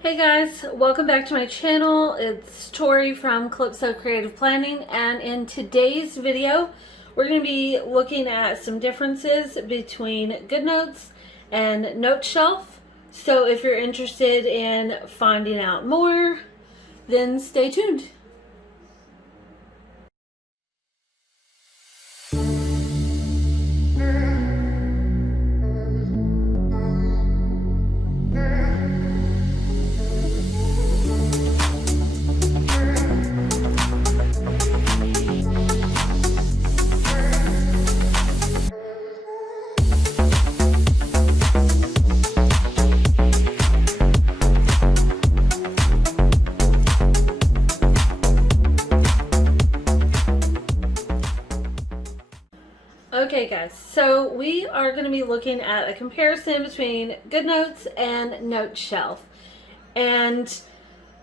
Hey guys, welcome back to my channel. It's Tori from Calypso Creative Planning, and in today's video we're going to be looking at some differences between GoodNotes and Noteshelf. So if you're interested in finding out more, then stay tuned. Okay guys, so we are going to be looking at a comparison between GoodNotes and Noteshelf. And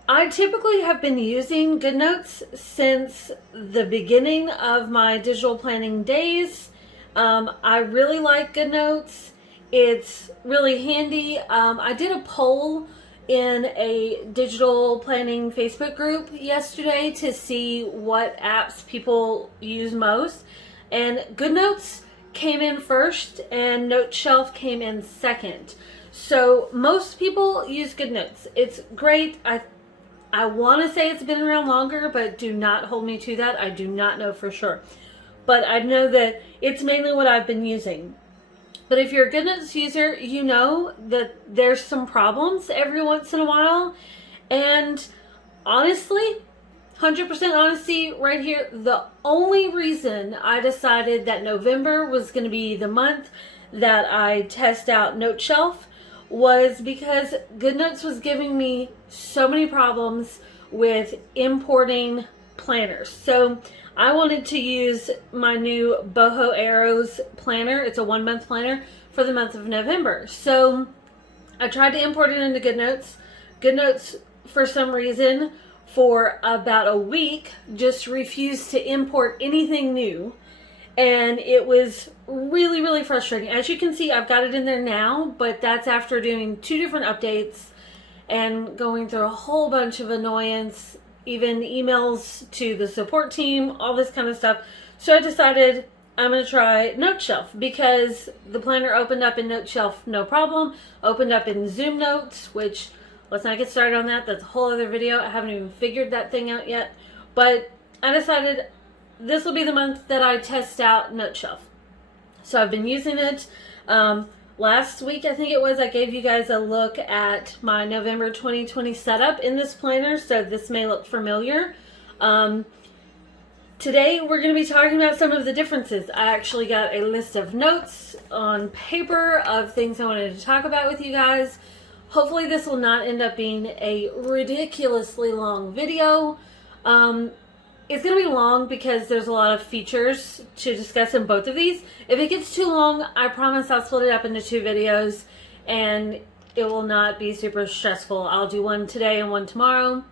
I typically have been using GoodNotes since the beginning of my digital planning days. I really like GoodNotes. It's really handy. I did a poll in a digital planning Facebook group yesterday to see what apps people use most. And GoodNotes came in first and Noteshelf came in second. So most people use GoodNotes. It's great. I want to say it's been around longer, but do not hold me to that. I do not know for sure. But I know that it's mainly what I've been using. But if you're a GoodNotes user, you know that there's some problems every once in a while. And honestly, 100% honesty right here, the only reason I decided that November was going to be the month that I test out Noteshelf was because GoodNotes was giving me so many problems with importing planners. So I wanted to use my new Boho Arrows planner. It's a 1-month planner for the month of November. So I tried to import it into GoodNotes. GoodNotes, for some reason, for about a week, just refused to import anything new. And it was really, really frustrating. As you can see, I've got it in there now, but that's after doing 2 different updates and going through a whole bunch of annoyance, even emails to the support team, all this kind of stuff. So I decided I'm going to try Noteshelf because the planner opened up in Noteshelf no problem, opened up in Zoom Notes, which let's not get started on that. That's a whole other video. I haven't even figured that thing out yet. But I decided this will be the month that I test out Noteshelf. So I've been using it. Last week, I think it was, I gave you guys a look at my November 2020 setup in this planner. So this may look familiar. Today, we're going to be talking about some of the differences. I actually got a list of notes on paper of things I wanted to talk about with you guys. Hopefully this will not end up being a ridiculously long video. It's going to be long because there's a lot of features to discuss in both of these. If it gets too long, I promise I'll split it up into 2 videos and it will not be super stressful. I'll do one today and one tomorrow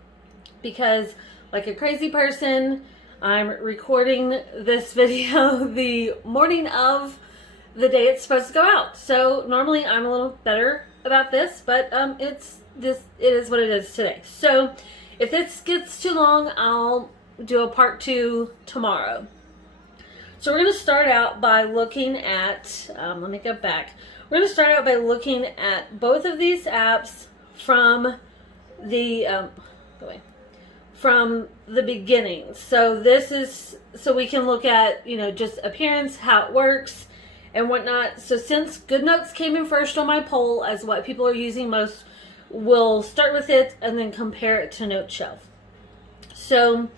because, like a crazy person, I'm recording this video the morning of the day it's supposed to go out. So normally I'm a little better about this, but it is what it is today. So if this gets too long, I'll do a part 2 tomorrow. So we're going to start out by looking at, let me go back. We're going to start out by looking at both of these apps from the, from the beginning. So this is, so we can look at, just appearance, how it works, and whatnot. So since GoodNotes came in first on my poll as what people are using most, we'll start with it and then compare it to Noteshelf. So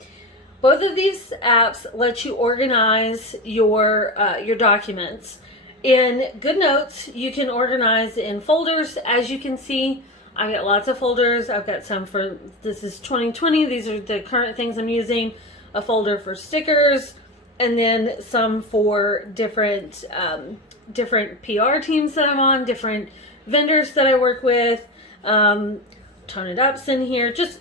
both of these apps let you organize your documents. In GoodNotes, you can organize in folders. As you can see, I got lots of folders. I've got some for, this is 2020. These are the current things I'm using. A folder for stickers, and then some for different different PR teams that I'm on, different vendors that I work with. Tone It Up's in here. Just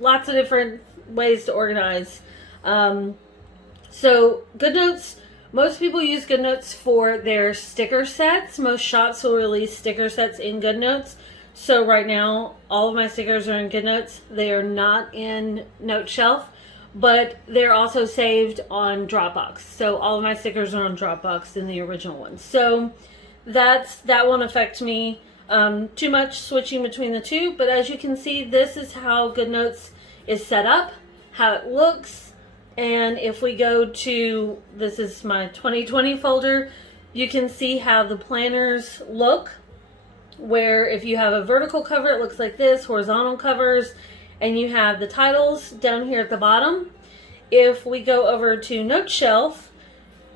lots of different ways to organize. So GoodNotes, most people use GoodNotes for their sticker sets. Most shops will release sticker sets in GoodNotes. So right now, all of my stickers are in GoodNotes. They are not in Noteshelf, but they're also saved on Dropbox. So all of my stickers are on Dropbox in the original ones. So that won't affect me too much switching between the two. But as you can see, this is how GoodNotes is set up, how it looks. And if we go to, this is my 2020 folder, you can see how the planners look, where if you have a vertical cover, it looks like this, horizontal covers, and you have the titles down here at the bottom. If we go over to Noteshelf,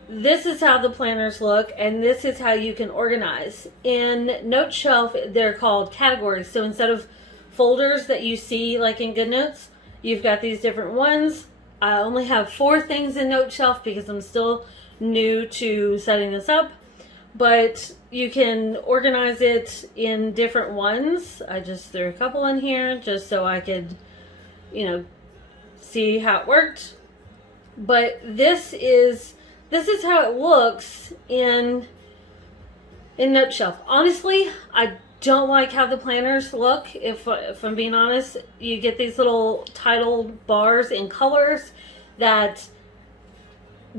this is how the planners look, and this is how you can organize. In Noteshelf, they're called categories. So instead of folders that you see like in GoodNotes, you've got these different ones. I only have 4 things in Noteshelf because I'm still new to setting this up, but you can organize it in different ones. I just threw a couple in here just so I could, see how it worked. But this is how it looks in Noteshelf. Honestly, I don't like how the planners look. If I'm being honest, you get these little title bars in colors that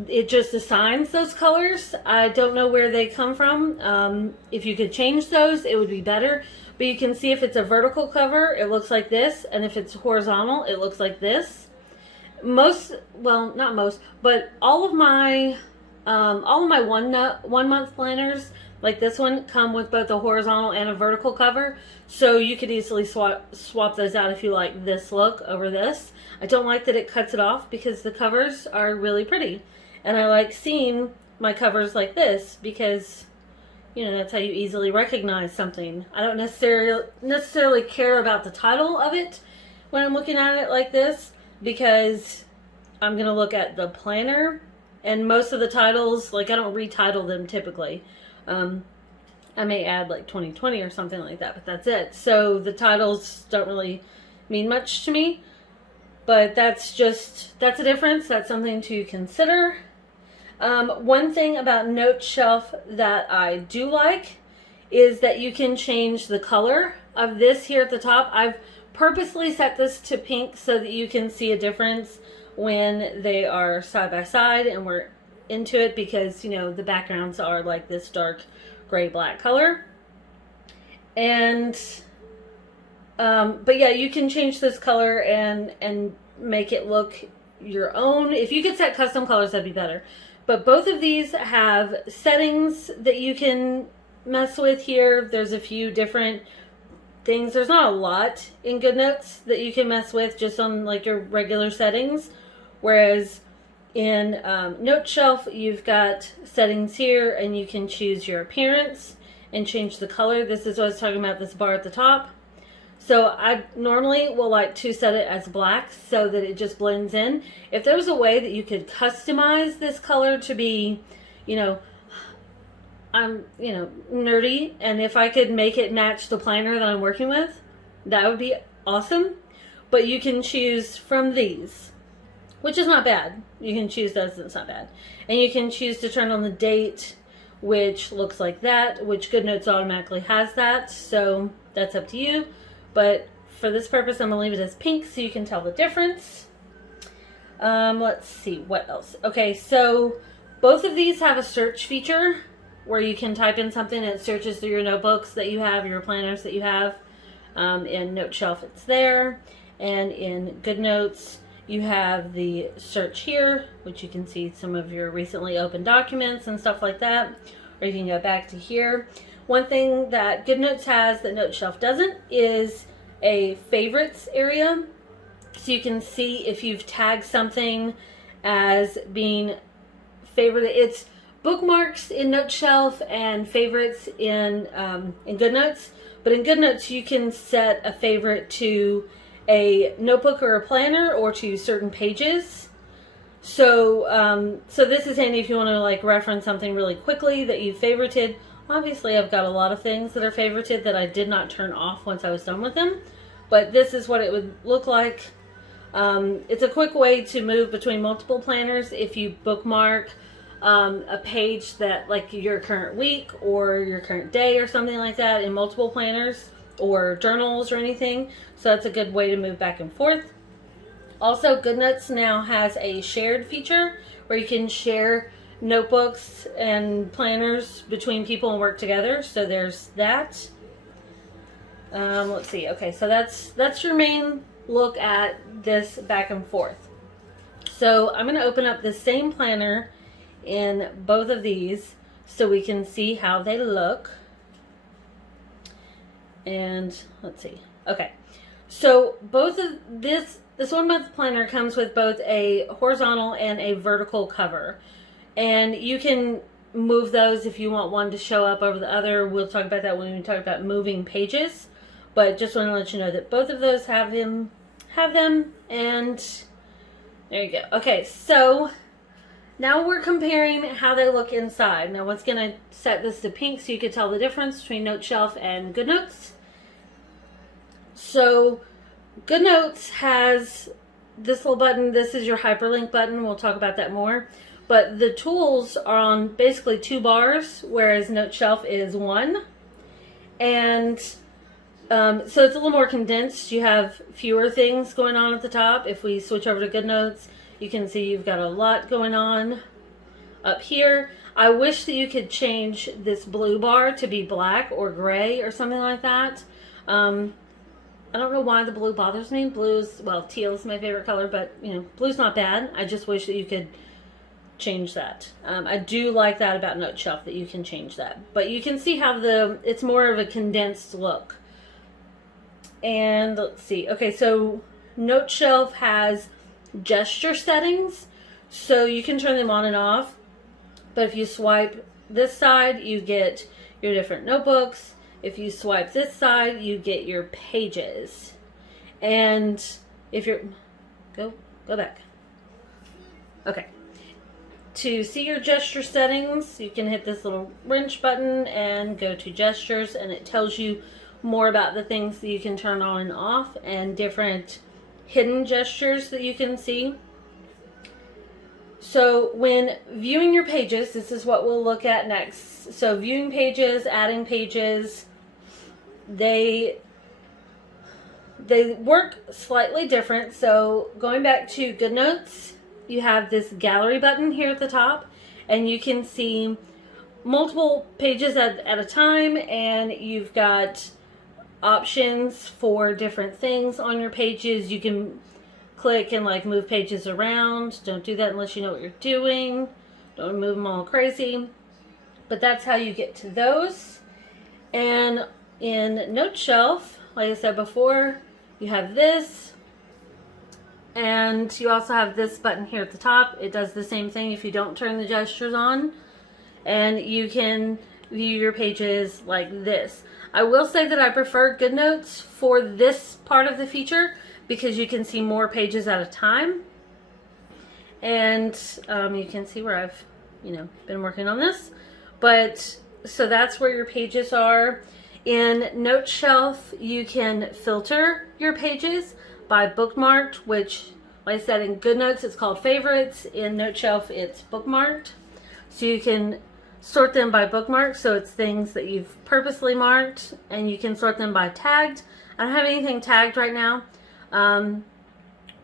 it just assigns those colors. I don't know where they come from. If you could change those, it would be better. But you can see if it's a vertical cover, it looks like this, and if it's horizontal, it looks like this. Not most, but all of my 1 month planners, like this one, come with both a horizontal and a vertical cover. So you could easily swap those out if you like this look over this. I don't like that it cuts it off because the covers are really pretty. And I like seeing my covers like this because, that's how you easily recognize something. I don't necessarily care about the title of it when I'm looking at it like this, because I'm going to look at the planner, and most of the titles, I don't retitle them typically. I may add 2020 or something like that, but that's it. So the titles don't really mean much to me, but that's a difference. That's something to consider. One thing about Noteshelf that I do like is that you can change the color of this here at the top. I've purposely set this to pink so that you can see a difference when they are side by side and we're into it, because the backgrounds are like this dark gray black color. And but yeah, you can change this color and make it look your own. If you could set custom colors, that'd be better. But both of these have settings that you can mess with here. There's a few different things. There's not a lot in GoodNotes that you can mess with just on your regular settings. Whereas in Noteshelf, you've got settings here, and you can choose your appearance and change the color. This is what I was talking about, this bar at the top. So I normally will like to set it as black so that it just blends in. If there was a way that you could customize this color to be, nerdy, and if I could make it match the planner that I'm working with, that would be awesome. But you can choose from these, which is not bad. You can choose those, and it's not bad. And you can choose to turn on the date, which looks like that, which GoodNotes automatically has that, so that's up to you. But for this purpose, I'm going to leave it as pink so you can tell the difference. Let's see, what else? Okay, so both of these have a search feature where you can type in something and it searches through your notebooks that you have, your planners that you have. In Noteshelf, it's there. And in GoodNotes, you have the search here, which you can see some of your recently opened documents and stuff like that. Or you can go back to here. One thing that GoodNotes has that Noteshelf doesn't is a favorites area. So you can see if you've tagged something as being favorite. It's bookmarks in Noteshelf and favorites in GoodNotes. But in GoodNotes, you can set a favorite to a notebook or a planner, or to certain pages. So this is handy if you want to reference something really quickly that you favorited. Obviously, I've got a lot of things that are favorited that I did not turn off once I was done with them. But this is what it would look like. It's a quick way to move between multiple planners if you bookmark a page that, your current week or your current day or something like that, in multiple planners. or journals or anything. So that's a good way to move back and forth. Also, GoodNotes now has a shared feature where you can share notebooks and planners between people and work together. So there's that. Let's see. Okay, so that's your main look at this back and forth. So I'm going to open up the same planner in both of these so we can see how they look. And let's see. Okay, so both of this 1 month planner comes with both a horizontal and a vertical cover, and you can move those if you want one to show up over the other. We'll talk about that when we talk about moving pages, but just want to let you know that both of those have them, and there you go. Okay, so now we're comparing how they look inside. Now what's going to set this to pink so you can tell the difference between Noteshelf and GoodNotes. So GoodNotes has this little button. This is your hyperlink button. We'll talk about that more. But the tools are on basically 2 bars, whereas Noteshelf is 1. And so it's a little more condensed. You have fewer things going on at the top. If we switch over to GoodNotes, you can see you've got a lot going on up here. I wish that you could change this blue bar to be black or gray or something like that. I don't know why the blue bothers me. Blue's, well, teal is my favorite color, but, you know, blue's not bad. I just wish that you could change that. I do like that about Noteshelf, that you can change that. But you can see how it's more of a condensed look. And let's see. Okay, so Noteshelf has gesture settings, so you can turn them on and off. But if you swipe this side, you get your different notebooks. If you swipe this side, you get your pages. And if you're, go back. Okay. To see your gesture settings, you can hit this little wrench button and go to gestures, and it tells you more about the things that you can turn on and off and different hidden gestures that you can see. So when viewing your pages, this is what we'll look at next. So viewing pages, adding pages, they work slightly different. So going back to GoodNotes, you have this gallery button here at the top, and you can see multiple pages at a time, and you've got options for different things on your pages. You can click and like move pages around. Don't do that unless you know what you're doing. Don't move them all crazy. But that's how you get to those. And in Noteshelf, like I said before, you have this, and you also have this button here at the top. It does the same thing if you don't turn the gestures on, and you can view your pages like this. I will say that I prefer GoodNotes for this part of the feature because you can see more pages at a time, and you can see where I've been working on this. But so that's where your pages are. In Noteshelf, you can filter your pages by bookmarked, which, like I said, in GoodNotes it's called favorites. In Noteshelf it's bookmarked. So you can sort them by bookmark, so it's things that you've purposely marked, and you can sort them by tagged. I don't have anything tagged right now.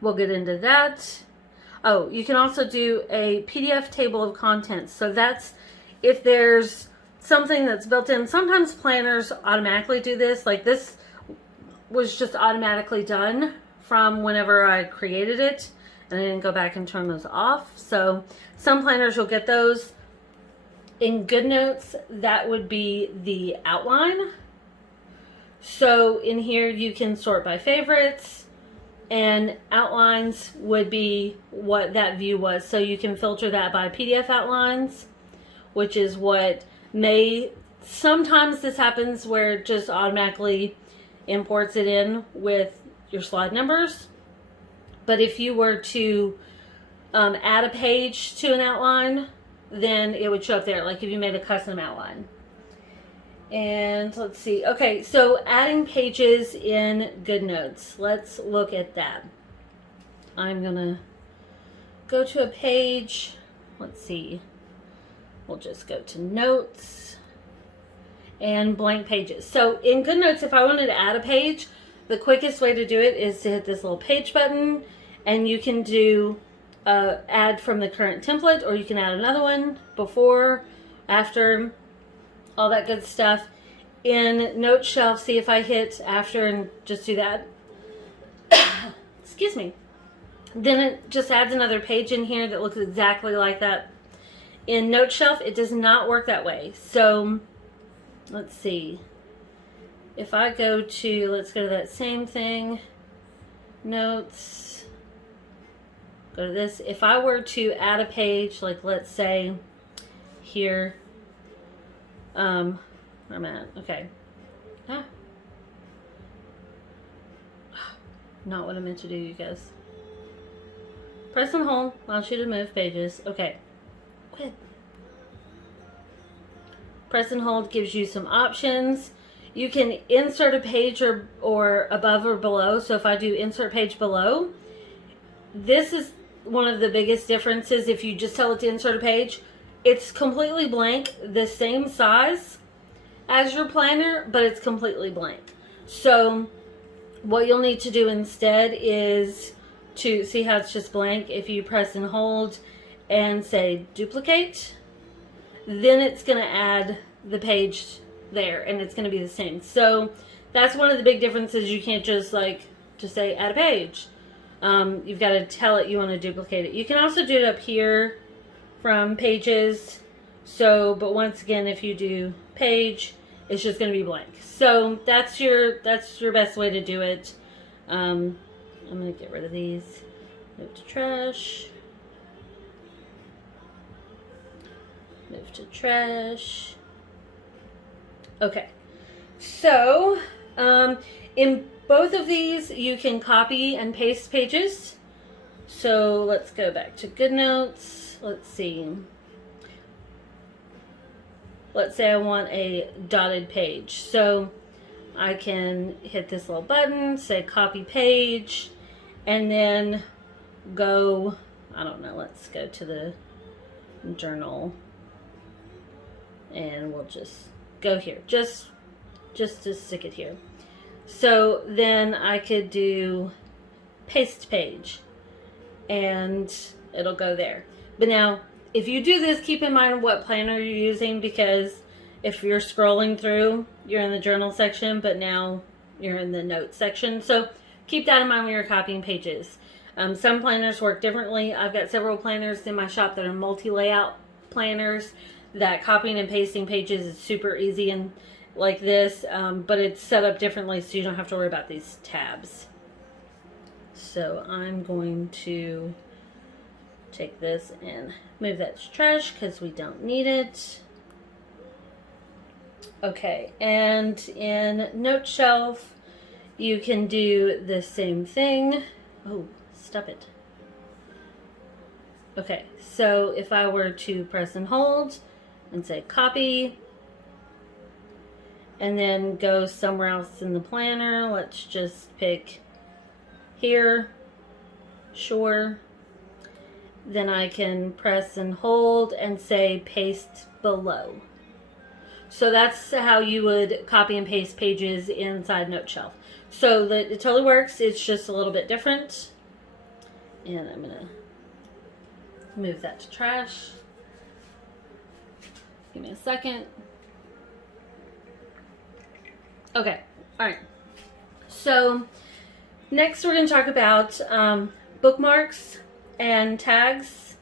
We'll get into that. Oh, you can also do a PDF table of contents. So that's if there's something that's built in. Sometimes planners automatically do this. Like this was just automatically done from whenever I created it, and I didn't go back and turn those off. So some planners you'll get those. In GoodNotes, that would be the outline. So in here you can sort by favorites, and outlines would be what that view was. So you can filter that by PDF outlines, which is what sometimes this happens where it just automatically imports it in with your slide numbers. But if you were to add a page to an outline, then it would show up there, like if you made a custom outline. And let's see. Okay, so adding pages in GoodNotes. Let's look at that. I'm gonna go to a page. Let's see. We'll just go to notes. and blank pages. So in GoodNotes, if I wanted to add a page, the quickest way to do it is to hit this little page button, and you can do add from the current template, or you can add another one before, after, all that good stuff. In Noteshelf, see if I hit after and just do that. Excuse me. Then it just adds another page in here that looks exactly like that. In Noteshelf, it does not work that way. So let's see. If I go to, let's go to that same thing, Notes, go to this. If I were to add a page, like let's say here, where I'm at, okay. Not what I meant to do, you guys. Press and hold allows you to move pages. Okay, quit. Press and hold gives you some options. You can insert a page or above or below. So if I do insert page below, this is one of the biggest differences. If you just tell it to insert a page, it's completely blank, the same size as your planner, but it's completely blank. So what you'll need to do instead is to see how it's just blank. If you press and hold and say duplicate, then it's going to add the page there, and it's going to be the same. So that's one of the big differences. You can't just say add a page. You've got to tell it you want to duplicate it. You can also do it up here from pages. So, but once again, if you do page, it's just going to be blank. So that's your best way to do it. I'm going to get rid of these. Move to trash. Move to trash. Okay. So, in both of these, you can copy and paste pages. So let's go back to GoodNotes. Let's see. Let's say I want a dotted page. So I can hit this little button, say copy page, and then go, I don't know, let's go to the journal, and we'll just go here, just to stick it here. So then I could do paste page, and it'll go there. But now, if you do this, keep in mind what planner you're using, because if you're scrolling through, you're in the journal section, but now you're in the notes section. So keep that in mind when you're copying pages. Some planners work differently. I've got several planners in my shop that are multi-layout planners that copying and pasting pages is super easy and like this, but it's set up differently so you don't have to worry about these tabs. So I'm going to take this and move that to trash because we don't need it. Okay, and in Noteshelf, you can do the same thing. Oh, stop it. Okay, so if I were to press and hold and say copy, and then go somewhere else in the planner, let's just pick here, sure. Then I can press and hold and say paste below. So that's how you would copy and paste pages inside Noteshelf. So that it totally works, it's just a little bit different. And I'm gonna move that to trash. Give me a second. Okay, all right. So next we're gonna talk about bookmarks and tags.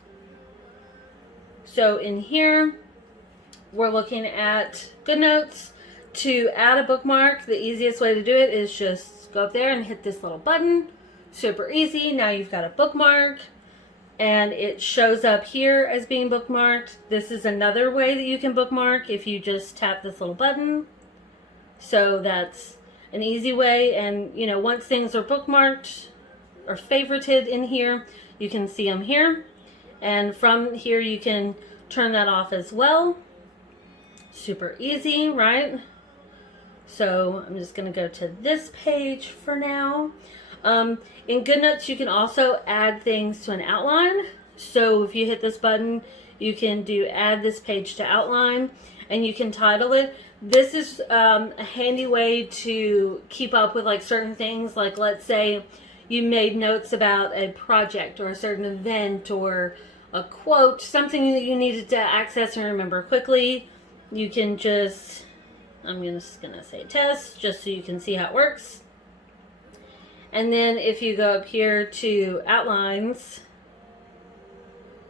So in here, we're looking at GoodNotes. To add a bookmark, the easiest way to do it is just go up there and hit this little button. Super easy. Now you've got a bookmark and it shows up here as being bookmarked. This is another way that you can bookmark if you just tap this little button. So that's an easy way, and you know, once things are bookmarked or favorited in here, you can see them here, and from here you can turn that off as well. Super easy, right? So I'm just going to go to this page for now. In GoodNotes, you can also add things to an outline. So if you hit this button, you can do add this page to outline, and you can title it. this is a handy way to keep up with like certain things. Like let's say you made notes about a project or a certain event or a quote, something that you needed to access and remember quickly. You can just, I'm just going to say test just so you can see how it works. And then if you go up here to outlines,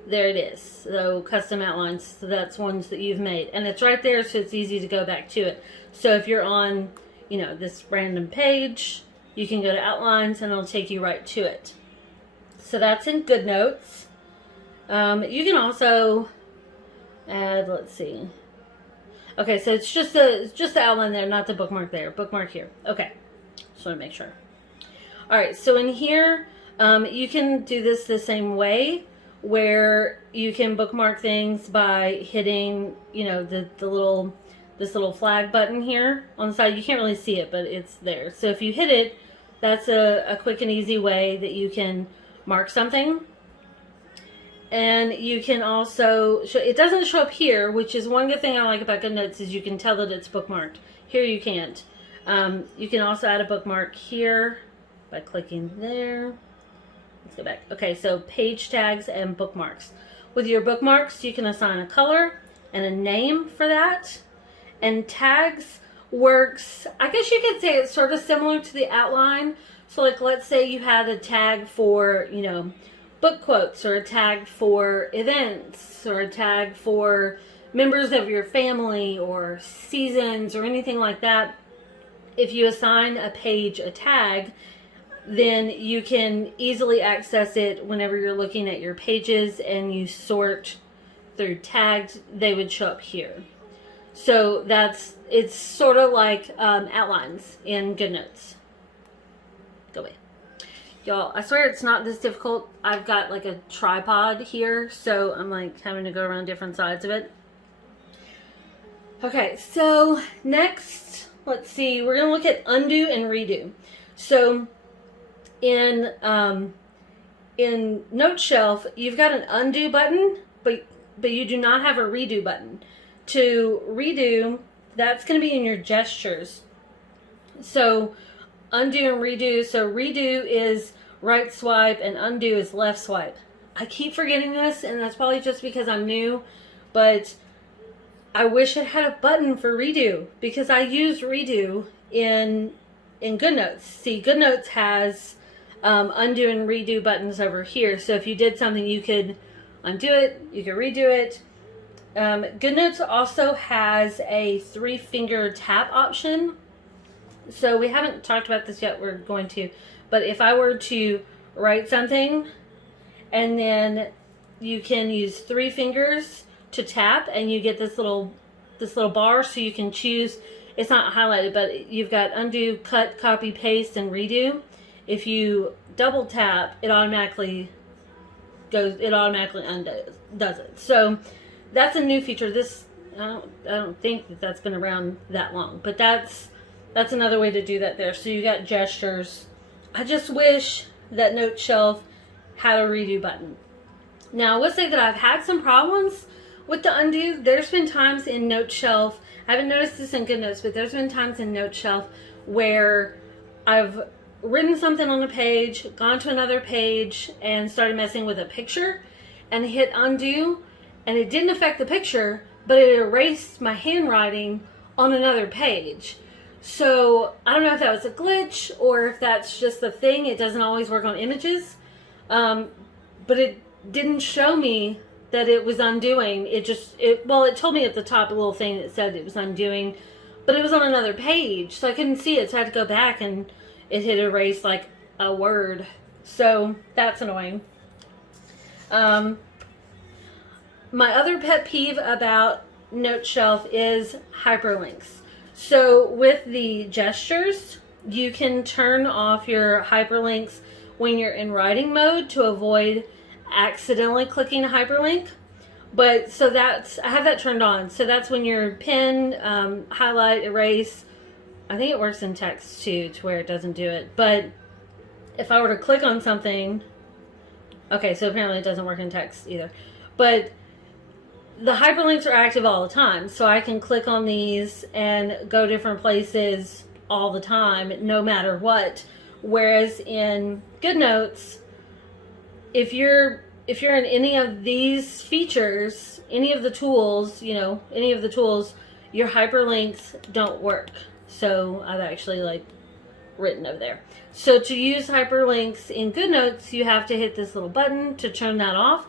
there it is. So custom outlines, so that's ones that you've made. And it's right there, so it's easy to go back to it. So if you're on, you know, this random page, you can go to outlines and it'll take you right to it. So that's in GoodNotes. You can also add, let's see. Okay, so it's just the outline there, not the bookmark there. Bookmark here. Okay, just want to make sure. All right, so in here, you can do this the same way, where you can bookmark things by hitting, you know, this little flag button here on the side. You can't really see it, but it's there. So if you hit it, that's a quick and easy way that you can mark something. And you can also, it doesn't show up here, which is one good thing I like about GoodNotes, is you can tell that it's bookmarked. Here you can't. You can also add a bookmark here by clicking there. Let's go back. Okay, so page tags and bookmarks. With your bookmarks, you can assign a color and a name for that. And tags works, I guess you could say it's sort of similar to the outline. So like, let's say you had a tag for, you know, book quotes, or a tag for events, or a tag for members of your family, or seasons, or anything like that. If you assign a page a tag, then you can easily access it whenever you're looking at your pages and you sort through tags, they would show up here. So it's sort of like outlines in GoodNotes. Go away. Y'all, I swear it's not this difficult. I've got like a tripod here, so I'm like having to go around different sides of it. Okay, so next, let's see, we're going to look at undo and redo. So in Noteshelf, you've got an undo button, but you do not have a redo button. To redo, that's going to be in your gestures. So undo and redo. So redo is right swipe and undo is left swipe. I keep forgetting this, and that's probably just because I'm new, but I wish it had a button for redo, because I use redo in GoodNotes. See, GoodNotes has undo and redo buttons over here. So if you did something, you could undo it, you could redo it. GoodNotes also has a 3-finger tap option. So we haven't talked about this yet, we're going to. But if I were to write something, and then you can use 3 fingers to tap, and you get this little bar, so you can choose. It's not highlighted, but you've got undo, cut, copy, paste, and redo. If you double tap, it automatically undoes it. So that's a new feature. This I don't think that's been around that long, but that's another way to do that there. So you got gestures. I just wish that Noteshelf had a redo button. Now I will say that I've had some problems with the undo. There's been times in Noteshelf, I haven't noticed this in GoodNotes, but there's been times in Noteshelf where I've written something on a page, gone to another page, and started messing with a picture, and hit undo, and it didn't affect the picture, but it erased my handwriting on another page. So I don't know if that was a glitch or if that's just the thing. It doesn't always work on images, but it didn't show me that it was undoing. It told me at the top a little thing that said it was undoing, but it was on another page, so I couldn't see it. So I had to go back, and it had erased like a word. So that's annoying. My other pet peeve about Noteshelf is hyperlinks. So with the gestures, you can turn off your hyperlinks when you're in writing mode to avoid accidentally clicking a hyperlink. But so I have that turned on. So that's when your pen, highlight, erase. I think it works in text too, to where it doesn't do it. But if I were to click on something, okay, so apparently it doesn't work in text either. But the hyperlinks are active all the time, so I can click on these and go different places all the time, no matter what. Whereas in GoodNotes, if you're in any of these features, any of the tools, your hyperlinks don't work. So I've actually like written over there. So to use hyperlinks in GoodNotes, you have to hit this little button to turn that off.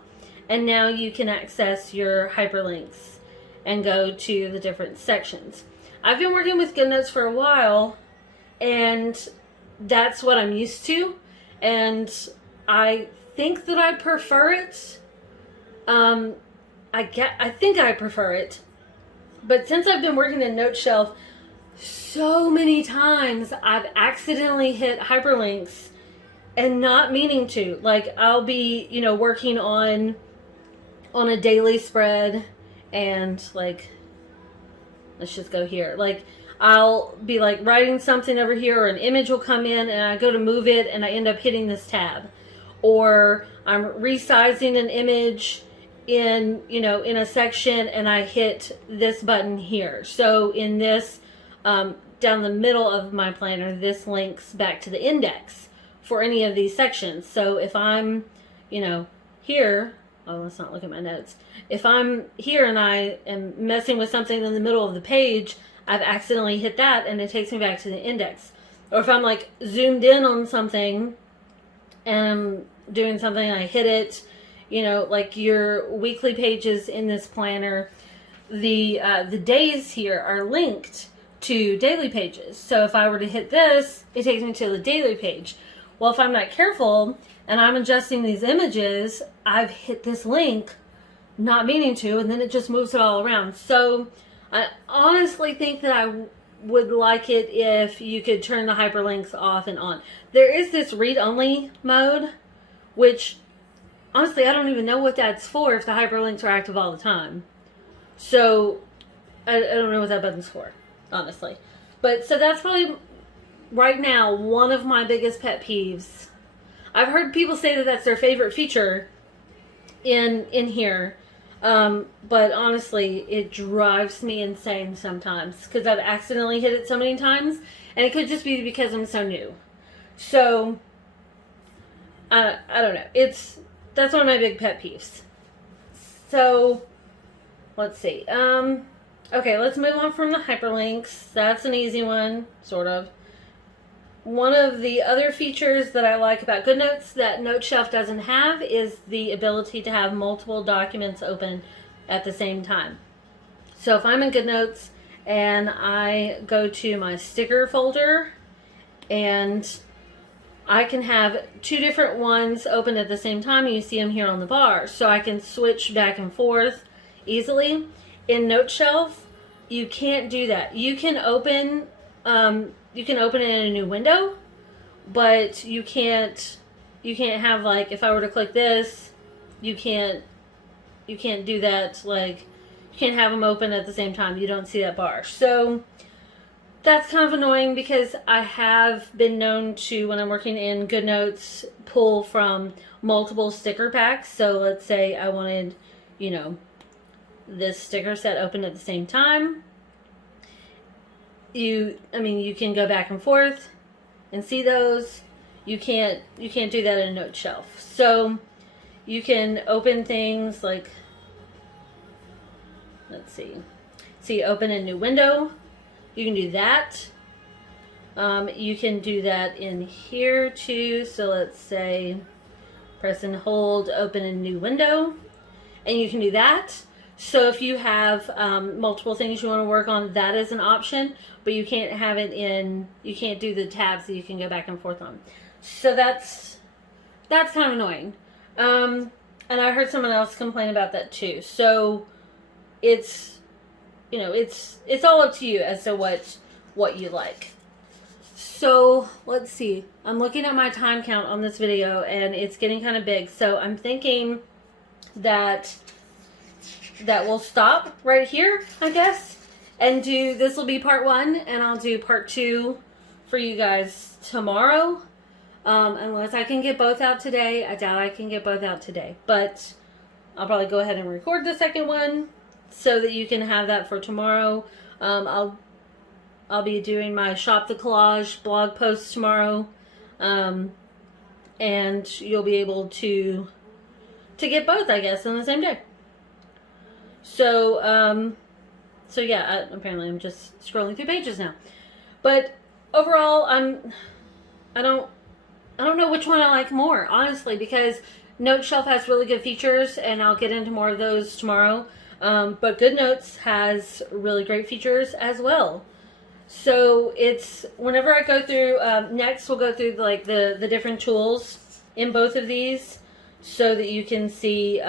And now you can access your hyperlinks and go to the different sections. I've been working with GoodNotes for a while, and that's what I'm used to. And I think that I prefer it. I think I prefer it. But since I've been working in Noteshelf, so many times I've accidentally hit hyperlinks and not meaning to. Like, I'll be, working on a daily spread, and like, let's just go here. Like, I'll be like writing something over here, or an image will come in and I go to move it and I end up hitting this tab. Or I'm resizing an image in a section and I hit this button here. So in this, down the middle of my planner, this links back to the index for any of these sections. So if I'm, here, oh, let's not look at my notes. If I'm here and I am messing with something in the middle of the page, I've accidentally hit that and it takes me back to the index. Or if I'm like zoomed in on something and I'm doing something, I hit it, like your weekly pages in this planner, the days here are linked to daily pages. So if I were to hit this, it takes me to the daily page. Well, if I'm not careful and I'm adjusting these images, I've hit this link not meaning to, and then it just moves it all around. So I honestly think that I would like it if you could turn the hyperlinks off and on. There is this read-only mode, which honestly I don't even know what that's for if the hyperlinks are active all the time. So I don't know what that button's for, honestly. But so that's probably right now one of my biggest pet peeves. I've heard people say that that's their favorite feature in here. But honestly, it drives me insane sometimes because I've accidentally hit it so many times, and it could just be because I'm so new. So I don't know. That's one of my big pet peeves. So let's see. Okay, let's move on from the hyperlinks. That's an easy one, sort of. One of the other features that I like about GoodNotes that Noteshelf doesn't have is the ability to have multiple documents open at the same time. So if I'm in GoodNotes and I go to my sticker folder, and I can have two different ones open at the same time, and you see them here on the bar. So I can switch back and forth easily. In Noteshelf, you can't do that. You can open it in a new window, but you can't have, like, if I were to click this, you can't do that. Like, you can't have them open at the same time. You don't see that bar. So that's kind of annoying because I have been known to, when I'm working in GoodNotes, pull from multiple sticker packs. So let's say I wanted, this sticker set open at the same time. You can go back and forth and see those. You can't do that in a Noteshelf. So you can open things like, let's see, open a new window. You can do that. You can do that in here too. So let's say press and hold, open a new window, and you can do that. So if you have multiple things you want to work on, that is an option, but you can't have it you can't do the tabs that you can go back and forth on. So that's kind of annoying. And I heard someone else complain about that too. So it's all up to you as to what you like. So let's see. I'm looking at my time count on this video and it's getting kind of big. So I'm thinking that we'll stop right here, I guess, and this will be part 1, and I'll do part 2 for you guys tomorrow. Unless I can get both out today. I doubt I can get both out today, but I'll probably go ahead and record the second one so that you can have that for tomorrow. I'll be doing my Shop the Collage blog post tomorrow, and you'll be able to get both, I guess, on the same day. So, so yeah, apparently I'm just scrolling through pages now. But overall, I don't know which one I like more, honestly, because Noteshelf has really good features, and I'll get into more of those tomorrow. But GoodNotes has really great features as well. So it's, whenever I go through, next we'll go through like the different tools in both of these, so that you can see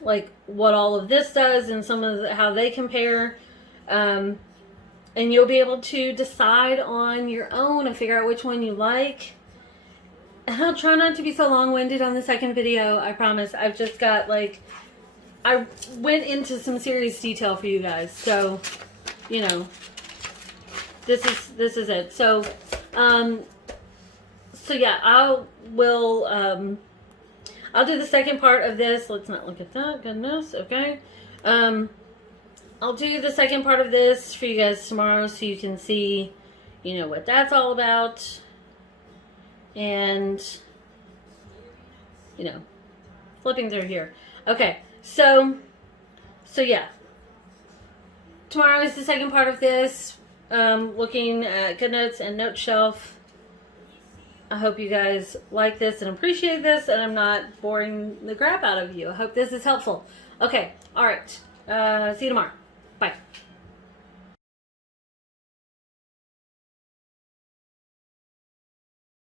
like what all of this does and some of how they compare. And you'll be able to decide on your own and figure out which one you like. And I'll try not to be so long-winded on the second video, I promise. I've just got, like, I went into some serious detail for you guys. So, you know, this is it. So, so yeah, I'll do the second part of this. Let's not look at that. Goodness. Okay. I'll do the second part of this for you guys tomorrow, so you can see, you know, what that's all about. And, you know, flipping through here. Okay, so yeah. Tomorrow is the second part of this, looking at GoodNotes and Noteshelf. I hope you guys like this and appreciate this, and I'm not boring the crap out of you. I hope this is helpful. Okay, alright. See you tomorrow. Bye.